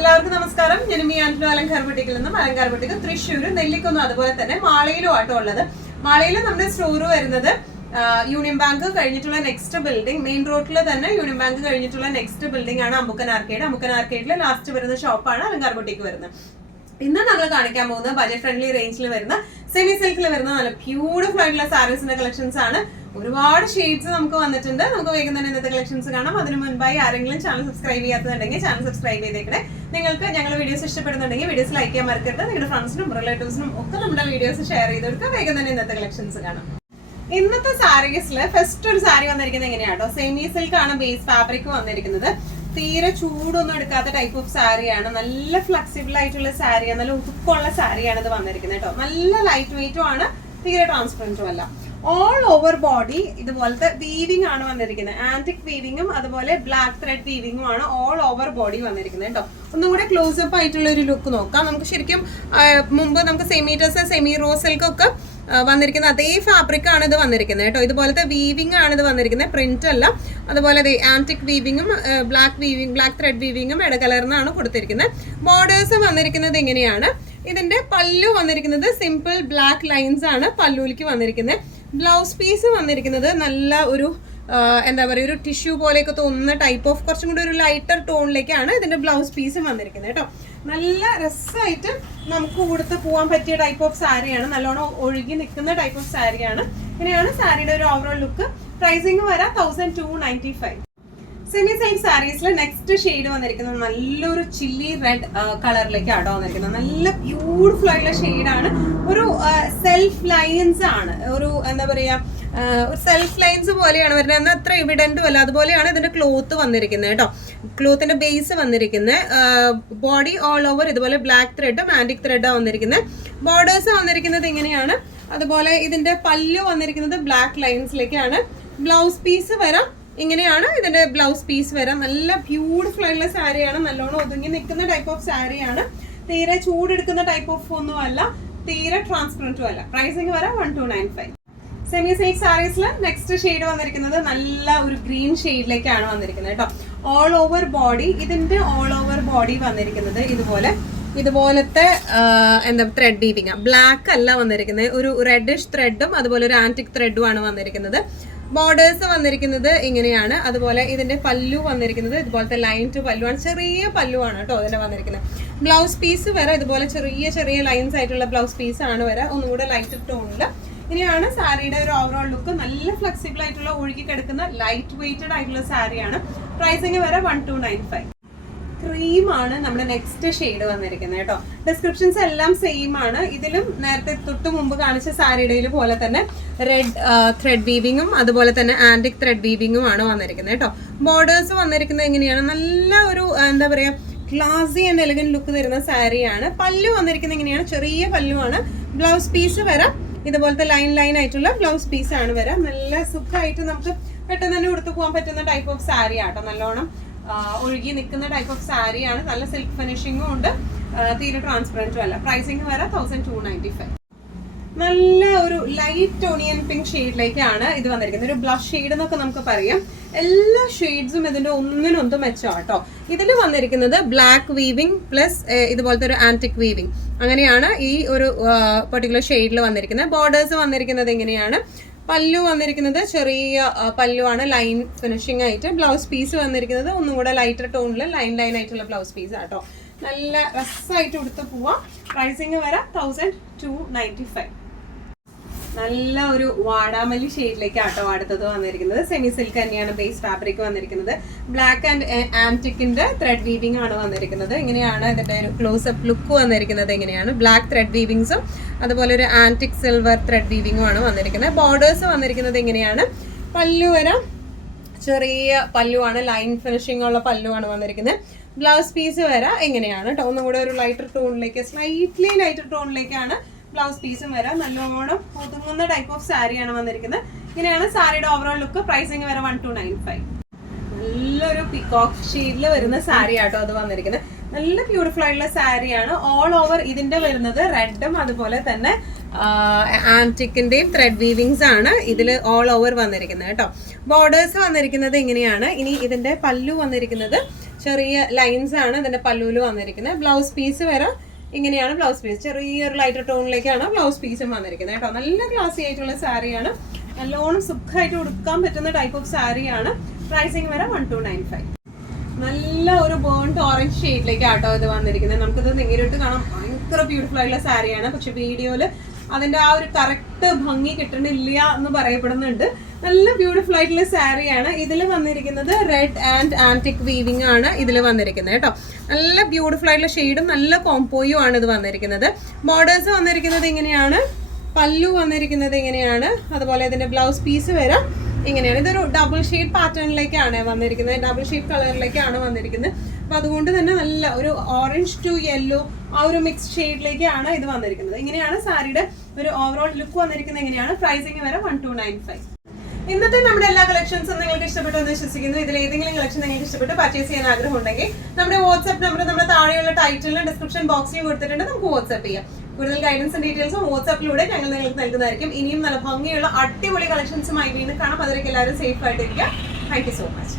എല്ലാവർക്കും നമസ്കാരം. ഞാൻ മീ ആൻഡ്ലോ അലങ്കാർ ബുട്ടിക്കിൽ നിന്നും അലങ്കാർ ബുട്ടിക്ക് തൃശ്ശൂർ നെല്ലിക്കുന്നും അതുപോലെ തന്നെ മാളയിലും ആട്ടോ ഉള്ളത്. മാളയിൽ നമ്മുടെ സ്റ്റോർ വരുന്നത് യൂണിയൻ ബാങ്ക് കഴിഞ്ഞിട്ടുള്ള നെക്സ്റ്റ് ബിൽഡിംഗ്, മെയിൻ റോഡിൽ തന്നെ യൂണിയൻ ബാങ്ക് കഴിഞ്ഞിട്ടുള്ള നെക്സ്റ്റ് ബിൽഡിംഗ് ആണ് അമ്പുക്കൻ ആർക്കേഡ്. അമ്പുക്കൻ ആർക്കേഡിൽ ലാസ്റ്റ് വരുന്ന ഷോപ്പാണ് അലങ്കാർ ബുട്ടിക്ക് വരുന്നത്. ഇന്ന് നമ്മൾ കാണിക്കാൻ പോകുന്നത് ബജറ്റ് ഫ്രണ്ട്ലി റേഞ്ചിൽ വരുന്ന സെമി സിൽക്കിൽ വരുന്ന നല്ല ബ്യൂട്ടിഫുൾ ആയിട്ടുള്ള സാരീസിന്റെ കളക്ഷൻസ് ആണ്. ഒരുപാട് ഷെയ്ഡ്സ് നമുക്ക് വന്നിട്ടുണ്ട്. നമുക്ക് വേഗം തന്നെ ഇന്നത്തെ കളക്ഷൻസ് കാണാം. അതിന് മുൻപായി ആരെങ്കിലും ചാനൽ സബ്സ്ക്രൈബ് ചെയ്യാത്തതുണ്ടെങ്കിൽ ചാനൽ സബ്സ്ക്രൈബ് ചെയ്തേക്കണേ. നിങ്ങൾക്ക് ഞങ്ങളുടെ വീഡിയോസ് ഇഷ്ടപ്പെടുന്നുണ്ടെങ്കിൽ വീഡിയോസ് ലൈക്ക് ചെയ്യാൻ മറക്കരുത്. നിങ്ങളുടെ ഫ്രണ്ട്സിനും റിലേറ്റീവ്സിനും ഒക്കെ നമ്മുടെ വീഡിയോസ് ഷെയർ ചെയ്ത് കൊടുക്കുക. വേഗം തന്നെ ഇന്നത്തെ കളക്ഷൻസ് കാണാം. ഇന്നത്തെ സാരീസിൽ ഫസ്റ്റ് ഒരു സാരി വന്നിരിക്കുന്നത് എങ്ങനെയാട്ടോ, സെമി സിൽക്ക് ആണ് ബേസ് ഫാബ്രിക് വന്നിരിക്കുന്നത്. തീരെ ചൂടൊന്നും എടുക്കാത്ത ടൈപ്പ് ഓഫ് സാരിയാണ്. നല്ല ഫ്ലെക്സിബിൾ ആയിട്ടുള്ള സാരിയാണ്, നല്ല ഉടുപ്പുള്ള സാരിയാണ് ഇത് വന്നിരിക്കുന്നത് കേട്ടോ. നല്ല ലൈറ്റ് വെയിറ്റും ആണ്, തീരെ ട്രാൻസ്പെറന്റും അല്ല. ഓൾ ഓവർ ബോഡി ഇതുപോലത്തെ വീവിംഗ് ആണ് വന്നിരിക്കുന്നത്. ആന്റിക് വീവിങ്ങും അതുപോലെ ബ്ലാക്ക് ത്രെഡ് വീവിങ്ങും ആണ് ഓൾ ഓവർ ബോഡി വന്നിരിക്കുന്നത് കേട്ടോ. ഒന്നും കൂടെ ക്ലോസപ്പ് ആയിട്ടുള്ള ഒരു ലുക്ക് നോക്കാം. നമുക്ക് ശരിക്കും മുമ്പ് നമുക്ക് semi dress, semi raw silk ഒക്കെ വന്നിരിക്കുന്ന അതേ ഫാബ്രിക് ആണ് ഇത് വന്നിരിക്കുന്നത് കേട്ടോ. ഇതുപോലത്തെ വീവിംഗ് ആണ് ഇത് വന്നിരിക്കുന്നത്, പ്രിന്റ് അല്ല. അതുപോലെ ആന്റിക് വീവിങ്ങും ബ്ലാക്ക് ത്രെഡ് വീവിങ്ങും ഇടകലർന്നാണ് കൊടുത്തിരിക്കുന്നത്. ബോർഡേഴ്സ് വന്നിരിക്കുന്നത് ഇങ്ങനെയാണ്. ഇതിന്റെ പല്ലു വന്നിരിക്കുന്നത് സിമ്പിൾ ബ്ലാക്ക് ലൈൻസ് ആണ് പല്ലുവിലേക്ക് വന്നിരിക്കുന്നത്. ബ്ലൗസ് പീസ് വന്നിരിക്കുന്നത് നല്ല ഒരു എന്താ പറയുക, ഒരു ടിഷ്യൂ പോലെയൊക്കെ തോന്നുന്ന ടൈപ്പ് ഓഫ് കുറച്ചും കൂടി ഒരു ലൈറ്റർ ടോണിലേക്കാണ് ഇതിന്റെ ബ്ലൗസ് പീസ് വന്നിരിക്കുന്നത് കേട്ടോ. നല്ല രസമായിട്ട് നമുക്ക് കൊടുത്ത് പോകാൻ പറ്റിയ ടൈപ്പ് ഓഫ് സാരിയാണ്. നല്ലോണം ഒഴുകി നിൽക്കുന്ന ടൈപ്പ് ഓഫ് സാരിയാണ്. ഇങ്ങനെയാണ് സാരിയുടെ ഒരു ഓവറോൾ ലുക്ക്. പ്രൈസിങ് വരാം 1295. സെമി സിൽക്ക് സാരീസിൽ നെക്സ്റ്റ് ഷെയ്ഡ് വന്നിരിക്കുന്നത് നല്ലൊരു ചില്ലി റെഡ് കളറിലേക്ക് ആട്ടോ വന്നിരിക്കുന്നത്. നല്ല ബ്യൂട്ടിഫുൾ ആയിട്ടുള്ള ഷെയ്ഡാണ്. ഒരു സെൽഫ് ലൈൻസ് ആണ്, ഒരു എന്താ പറയാ, ഒരു സെൽഫ് ലൈൻസ് പോലെയാണ് വരുന്നത്. എന്നാൽ അത്ര എവിഡന്റും അല്ല. അതുപോലെയാണ് ഇതിന്റെ ക്ലോത്ത് വന്നിരിക്കുന്നത് കേട്ടോ. ക്ലോത്തിന്റെ ബേസ് വന്നിരിക്കുന്നത്. ബോഡി ഓൾ ഓവർ ഇതുപോലെ ബ്ലാക്ക് ത്രെഡും ആന്റിക് ത്രെഡും വന്നിരിക്കുന്നത്. ബോർഡേഴ്സ് വന്നിരിക്കുന്നത് ഇങ്ങനെയാണ്. അതുപോലെ ഇതിന്റെ പല്ലു വന്നിരിക്കുന്നത് ബ്ലാക്ക് ലൈൻസിലേക്കാണ്. ബ്ലൗസ് പീസ് വരാം ഇങ്ങനെയാണ്. ഇതിന്റെ ബ്ലൗസ് പീസ് വരാം. നല്ല ബ്യൂട്ടിഫുൾ ആയിട്ടുള്ള സാരിയാണ്. നല്ലോണം ഒതുങ്ങി നിൽക്കുന്ന ടൈപ്പ് ഓഫ് സാരിയാണ്. തീരെ ചൂടെടുക്കുന്ന ടൈപ്പ് ഓഫ് ഒന്നും അല്ല, തീരെ ട്രാൻസ്പെറന്റും അല്ല. പ്രൈസിങ് വരാം 1295. സെമി സിൽക്ക് സാരീസിൽ നെക്സ്റ്റ് ഷെയ്ഡ് വന്നിരിക്കുന്നത് നല്ല ഒരു ഗ്രീൻ ഷെയ്ഡിലേക്കാണ് വന്നിരിക്കുന്നത് കേട്ടോ. ഓൾ ഓവർ ബോഡി, ഇതിന്റെ ഓൾ ഓവർ ബോഡി വന്നിരിക്കുന്നത് ഇതുപോലത്തെ എന്താ ത്രെഡ് വീവിങ്. ബ്ലാക്ക് അല്ല വന്നിരിക്കുന്നത്, ഒരു റെഡിഷ് ത്രെഡും അതുപോലെ ഒരു ആന്റിക് ത്രെഡും ആണ് വന്നിരിക്കുന്നത്. ബോർഡേഴ്സ് വന്നിരിക്കുന്നത് ഇങ്ങനെയാണ്. അതുപോലെ ഇതിന്റെ പല്ലു വന്നിരിക്കുന്നത് ഇതുപോലത്തെ ലൈൻഡ് പല്ലുവാണ്. ചെറിയ പല്ലുവാണ് കേട്ടോ ഇതിന്റെ വന്നിരിക്കുന്നത്. ബ്ലൗസ് പീസ് വരെ ഇതുപോലെ ചെറിയ ലൈൻസ് ആയിട്ടുള്ള ബ്ലൗസ് പീസ് ആണ് വരെ, ഒന്നുകൂടെ ലൈറ്റ് ടോണില്. ഇനിയാണ് സാരിയുടെ ഒരു ഓവറോൾ ലുക്ക്. നല്ല ഫ്ലെക്സിബിൾ ആയിട്ടുള്ള ഒഴുകി കിടക്കുന്ന ലൈറ്റ് വെയ്റ്റഡ് ആയിട്ടുള്ള സാരിയാണ്. പ്രൈസിങ് വരെ 1295. ക്രീമാണ് നമ്മുടെ നെക്സ്റ്റ് ഷെയ്ഡ് വന്നിരിക്കുന്നത് കേട്ടോ. ഡിസ്ക്രിപ്ഷൻസ് എല്ലാം സെയിം ആണ്. ഇതിലും നേരത്തെ തൊട്ട് മുമ്പ് കാണിച്ച സാരിയുടെ പോലെ തന്നെ റെഡ് ത്രെഡ് വീവിങ്ങും അതുപോലെ തന്നെ ആന്റിക് ത്രെഡ് വീവിങ്ങും ആണ് വന്നിരിക്കുന്നത് കേട്ടോ. ബോർഡേഴ്സ് വന്നിരിക്കുന്നത് എങ്ങനെയാണ്, നല്ല ഒരു എന്താ പറയാ, ക്ലാസി ആൻഡ് എലഗന്റ് ലുക്ക് തരുന്ന സാരിയാണ്. പല്ലു വന്നിരിക്കുന്നത് ഇങ്ങനെയാണ്, ചെറിയ പല്ലുവാണ്. ബ്ലൗസ് പീസ് വരാം ഇതുപോലത്തെ ലൈൻ ആയിട്ടുള്ള ബ്ലൗസ് പീസ് ആണ് വരാം. നല്ല സുഖമായിട്ട് നമുക്ക് പെട്ടെന്ന് തന്നെ ഉടുത്തു പോകാൻ പറ്റുന്ന ടൈപ്പ് ഓഫ് സാരി ആട്ടോ. നല്ലോണം ഒഴുകി നിൽക്കുന്ന ടൈപ്പ് ഓഫ് സാരിയാണ്. നല്ല സിൽക്ക് ഫിനിഷിങ്ങും ഉണ്ട്, തീരെ ട്രാൻസ്പെറന്റും അല്ല. പ്രൈസിങ് വരാം 1295. നല്ല ഒരു ലൈറ്റ് ഓണിയൻ പിങ്ക് ഷെയ്ഡിലേക്കാണ് ഇത് വന്നിരിക്കുന്നത്. ഒരു ബ്ലഷ് ഷെയ്ഡ് എന്നൊക്കെ നമുക്ക് പറയാം. എല്ലാ ഷെയ്ഡ്സും ഇതിന്റെ ഒന്നിനൊന്നും മെച്ചമാട്ടോ. ഇതിൽ വന്നിരിക്കുന്നത് ബ്ലാക്ക് വീവിങ് പ്ലസ് ഇതുപോലത്തെ ഒരു ആന്റിക് വീവിങ്, അങ്ങനെയാണ് ഈ ഒരു പെർട്ടിക്കുലർ ഷെയ്ഡിൽ വന്നിരിക്കുന്നത്. ബോർഡേഴ്സ് വന്നിരിക്കുന്നത് ഇങ്ങനെയാണ്. പല്ലു വന്നിരിക്കുന്നത് ചെറിയ പല്ലുവാണ്, ലൈൻ ഫിനിഷിംഗ് ആയിട്ട്. ബ്ലൗസ് പീസ് വന്നിരിക്കുന്നത് ഒന്നും കൂടെ ലൈറ്റർ ടോണിൽ ലൈൻ ആയിട്ടുള്ള ബ്ലൗസ് പീസ് ആട്ടോ. നല്ല രസമായിട്ട് ഉടുത്ത് പോവാം. പ്രൈസിങ് വരാം 1295. നല്ല ഒരു വാടാമല്ലി ഷെയ്ഡിലേക്ക് ആട്ടോ അടുത്തത് വന്നിരിക്കുന്നത്. സെമി സിൽക്ക് തന്നെയാണ് ബേസ് ഫാബ്രിക് വന്നിരിക്കുന്നത്. ബ്ലാക്ക് ആൻഡ് ആന്റിക്കിന്റെ ത്രെഡ് വീവിംഗ് ആണ് വന്നിരിക്കുന്നത്. ഇങ്ങനെയാണ് ഇതിന്റെ ഒരു ക്ലോസപ്പ് ലുക്ക് വന്നിരിക്കുന്നത്. എങ്ങനെയാണ് ബ്ലാക്ക് ത്രെഡ് വീവിങ്സും അതുപോലെ ഒരു ആന്റിക് സിൽവർ ത്രെഡ് വീവിങ്ങും ആണ് വന്നിരിക്കുന്നത്. ബോർഡേഴ്സ് വന്നിരിക്കുന്നത് ഇങ്ങനെയാണ്. പല്ലു വരാം ചെറിയ പല്ലുവാണ്, ലൈൻ ഫിനിഷിംഗ് ഉള്ള പല്ലുവാണ് വന്നിരിക്കുന്നത്. ബ്ലൗസ് പീസ് വരാം എങ്ങനെയാണ് കേട്ടോ, ഒന്നും കൂടെ ഒരു ലൈറ്റർ ടോണിലേക്ക്, സ്ലൈറ്റ്ലി ലൈറ്റർ ടോണിലേക്കാണ് ബ്ലൗസ് പീസും വരാം. നല്ലോണം ഒതുങ്ങുന്ന ടൈപ്പ് ഓഫ് സാരിയാണ് വന്നിരിക്കുന്നത്. ഇങ്ങനെയാണ് സാരിയുടെ ഓവറോൾ ലുക്ക്. പ്രൈസിങ് വരെ 1295. നല്ലൊരു പിക്കോക്ക് ഷെയ്ഡിൽ വരുന്ന സാരി ആട്ടോ അത് വന്നിരിക്കുന്നത്. നല്ല ബ്യൂട്ടിഫുൾ ആയിട്ടുള്ള സാരിയാണ്. ഓൾ ഓവർ ഇതിന്റെ വരുന്നത് റെഡും അതുപോലെ തന്നെ ആന്റിക്കിന്റെയും ത്രെഡ് വീവിങ്സ് ആണ് ഇതിൽ ഓൾ ഓവർ വന്നിരിക്കുന്നത് കേട്ടോ. ബോർഡേഴ്സ് വന്നിരിക്കുന്നത് ഇങ്ങനെയാണ്. ഇനി ഇതിന്റെ പല്ലു വന്നിരിക്കുന്നത് ചെറിയ ലൈൻസ് ആണ് ഇതിന്റെ പല്ലുവിൽ വന്നിരിക്കുന്നത്. ബ്ലൗസ് പീസ് വരെ ഇങ്ങനെയാണ് ബ്ലൗസ് പീസ്. ചെറിയൊരു ലൈറ്റർ ടോണിലേക്കാണ് ബ്ലൗസ് പീസും വന്നിരിക്കുന്നത് കേട്ടോ. നല്ല ക്ലാസി ആയിട്ടുള്ള സാരിയാണ്. നല്ലോണം സുഖമായിട്ട് ഉടുക്കാൻ പറ്റുന്ന ടൈപ്പ് ഓഫ് സാരിയാണ്. പ്രൈസിങ് വരെ 1295. നല്ല ഒരു ബേൺഡ് ഓറഞ്ച് ഷെയ്ഡിലേക്ക് ആട്ടോ ഇത് വന്നിരിക്കുന്നത്. നമുക്കിത് നേരിട്ട് കാണാം, ഭയങ്കര ബ്യൂട്ടിഫുൾ ആയിട്ടുള്ള സാരിയാണ്. പക്ഷെ വീഡിയോയില് അതിന്റെ ആ ഒരു കറക്റ്റ് ഭംഗി കിട്ടണില്ല എന്ന് പറയപ്പെടുന്നുണ്ട്. നല്ല ബ്യൂട്ടിഫുൾ ആയിട്ടുള്ള സാരിയാണ്. ഇതിൽ വന്നിരിക്കുന്നത് റെഡ് ആൻഡ് ആന്റിക് വീവിംഗ് ആണ് ഇതിൽ വന്നിരിക്കുന്നത് കേട്ടോ. നല്ല ബ്യൂട്ടിഫുൾ ആയിട്ടുള്ള ഷെയ്ഡും നല്ല കോംപോയും ആണ് ഇത് വന്നിരിക്കുന്നത്. ബോർഡേഴ്സ് വന്നിരിക്കുന്നത് ഇങ്ങനെയാണ്, പല്ലു വന്നിരിക്കുന്നത് ഇങ്ങനെയാണ്, അതുപോലെ ഇതിന്റെ ബ്ലൗസ് പീസ് വരെ ഇങ്ങനെയാണ്. ഇതൊരു ഡബിൾ ഷെയ്ഡ് പാറ്റേണിലേക്കാണ് വന്നിരിക്കുന്നത്, ഡബിൾ ഷെയ്ഡ് കളറിലേക്കാണ് വന്നിരിക്കുന്നത്. അപ്പൊ അതുകൊണ്ട് തന്നെ നല്ല ഒരു ഓറഞ്ച് ടു യെല്ലോ ആ ഒരു മിക്സ് ഷെയ്ഡിലേക്കാണ് ഇത് വന്നിരിക്കുന്നത്. ഇങ്ങനെയാണ് സാരിയുടെ ഒരു ഓവറോൾ ലുക്ക് വന്നിരിക്കുന്നത്. ഇങ്ങനെയാണ്. പ്രൈസിങ് വരെ 1295. ഇന്നത്തെ നമ്മുടെ എല്ലാ കളക്ഷൻസും നിങ്ങൾക്ക് ഇഷ്ടപ്പെട്ടു എന്ന് വിശ്വസിക്കുന്നു. ഇതിൽ ഏതെങ്കിലും കളക്ഷൻ നിങ്ങൾക്ക് ഇഷ്ടപ്പെട്ട് പർച്ചേസ് ചെയ്യാൻ ആഗ്രഹം ഉണ്ടെങ്കിൽ നമ്മുടെ വാട്സ്ആപ്പ് നമ്പർ നമ്മുടെ താഴെയുള്ള ടൈറ്റിലും ഡിസ്ക്രിപ്ഷൻ ബോക്സിലും കൊടുത്തിട്ടുണ്ട്. നമുക്ക് വാട്സ്ആപ്പ് ചെയ്യാം. കൂടുതൽ ഗൈഡൻസും ഡീറ്റെയിൽസും വാട്സ്ആപ്പിലൂടെ ഞങ്ങൾ നിങ്ങൾക്ക് നൽകുന്നതായിരിക്കും. ഇനിയും നല്ല ഭംഗിയുള്ള അടിപൊളി കളക്ഷൻസുമായി വീണ്ടും കാണാം. അതിലേക്ക് എല്ലാവരും സേഫ് ആയിട്ടിരിക്കുക. Thank you so much.